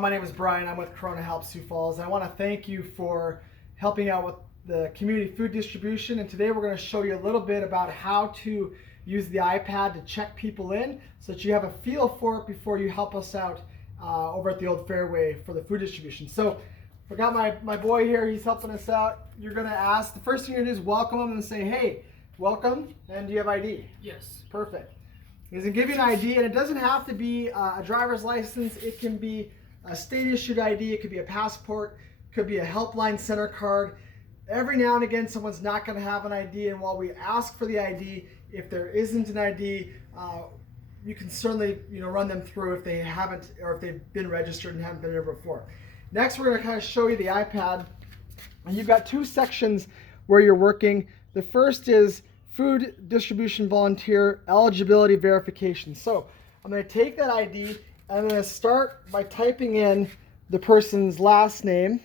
My name is Brian. I'm with Corona Help Sioux Falls. I want to thank you for helping out with the community food distribution. And today we're going to show you a little bit about how to use the iPad to check people in so that you have a feel for it before you help us out over at the Old Fairway for the food distribution. So we got my boy here. He's helping us out. You're going to ask, the first thing you're going to do is welcome him and say, hey, welcome. And do you have ID? Yes. Perfect. He's going to give you an ID, and it doesn't have to be a driver's license. It can be a state-issued ID, it could be a passport, could be a helpline center card. Every now and again, someone's not going to have an ID, and while we ask for the ID, if there isn't an ID, you can certainly run them through if they haven't, or if they've been registered and haven't been here before. Next, we're going to kind of show you the iPad, and you've got two sections where you're working. The first is food distribution volunteer eligibility verification. So I'm going to take that ID. I'm going to start by typing in the person's last name.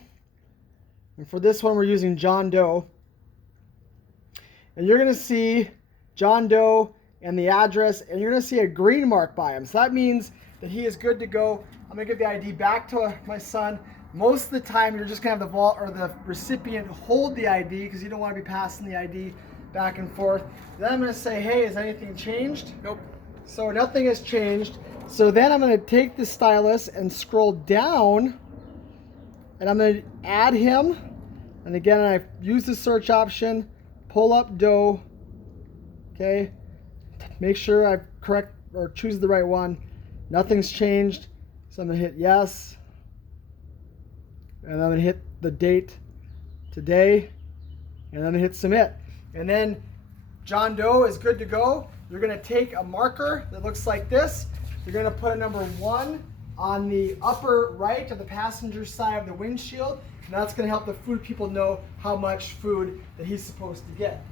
And for this one, we're using John Doe. And you're going to see John Doe and the address, and you're going to see a green mark by him. So that means that he is good to go. I'm going to give the ID back to my son. Most of the time, you're just going to have the recipient hold the ID because you don't want to be passing the ID back and forth. Then I'm going to say, hey, has anything changed? Nope. So nothing has changed. So then I'm going to take the stylus and scroll down, and I'm going to add him. And again, I use the search option, pull up Doe. Okay, make sure I correct or choose the right one. Nothing's changed, so I'm going to hit yes, and I'm going to hit the date today, and I'm going to hit submit. And then John Doe is good to go. You're going to take a marker that looks like this. You're going to put a number 1 on the upper right of the passenger side of the windshield, and that's going to help the food people know how much food that he's supposed to get.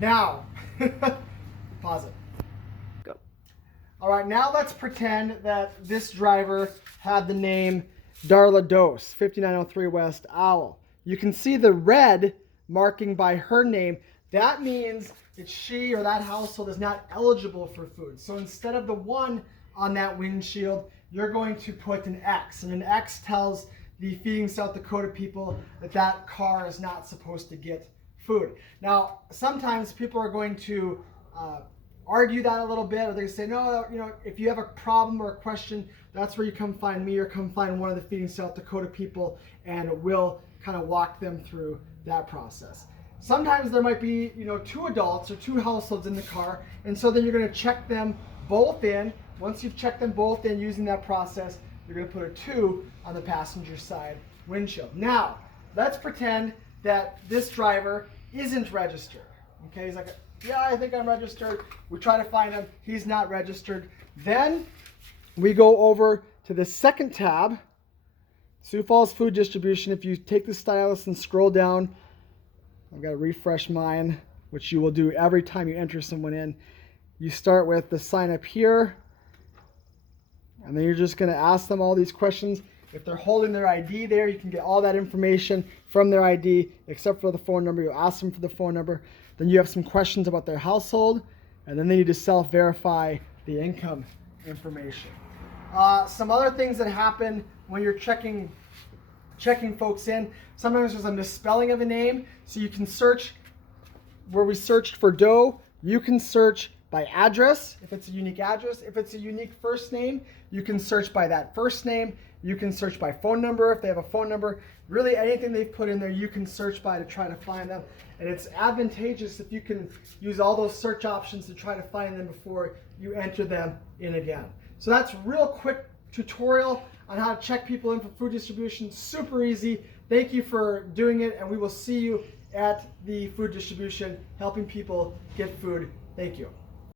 Now, pause it. Go. All right, now let's pretend that this driver had the name Darla Dose, 5903 West Owl. You can see the red marking by her name. That means that she or that household is not eligible for food. So instead of the 1 on that windshield, you're going to put an X. And an X tells the Feeding South Dakota people that that car is not supposed to get food. Now, sometimes people are going to argue that a little bit, or they say, no, if you have a problem or a question, that's where you come find me or come find one of the Feeding South Dakota people, and we'll kind of walk them through that process. Sometimes there might be, 2 adults or 2 households in the car, and so then you're going to check them both in. Once you've checked them both in using that process, you're going to put a 2 on the passenger side windshield. Now, let's pretend that this driver isn't registered. Okay, he's like, yeah, I think I'm registered. We try to find him. He's not registered. Then we go over to the second tab, Sioux Falls Food Distribution. If you take the stylus and scroll down, I've got to refresh mine, which you will do every time you enter someone in. You start with the sign up here, and then you're just going to ask them all these questions. If they're holding their ID there, you can get all that information from their ID, except for the phone number. You ask them for the phone number. Then you have some questions about their household, and then they need to self-verify the income information. Some other things that happen when you're checking folks in. Sometimes there's a misspelling of a name, so you can search where we searched for Doe. You can search by address if it's a unique address. If it's a unique first name, you can search by that first name. You can search by phone number if they have a phone number. Really, anything they've put in there, you can search by to try to find them. And it's advantageous if you can use all those search options to try to find them before you enter them in again. So that's real quick tutorial on how to check people in for food distribution. Super easy. Thank you for doing it, and we will see you at the food distribution helping people get food. Thank you.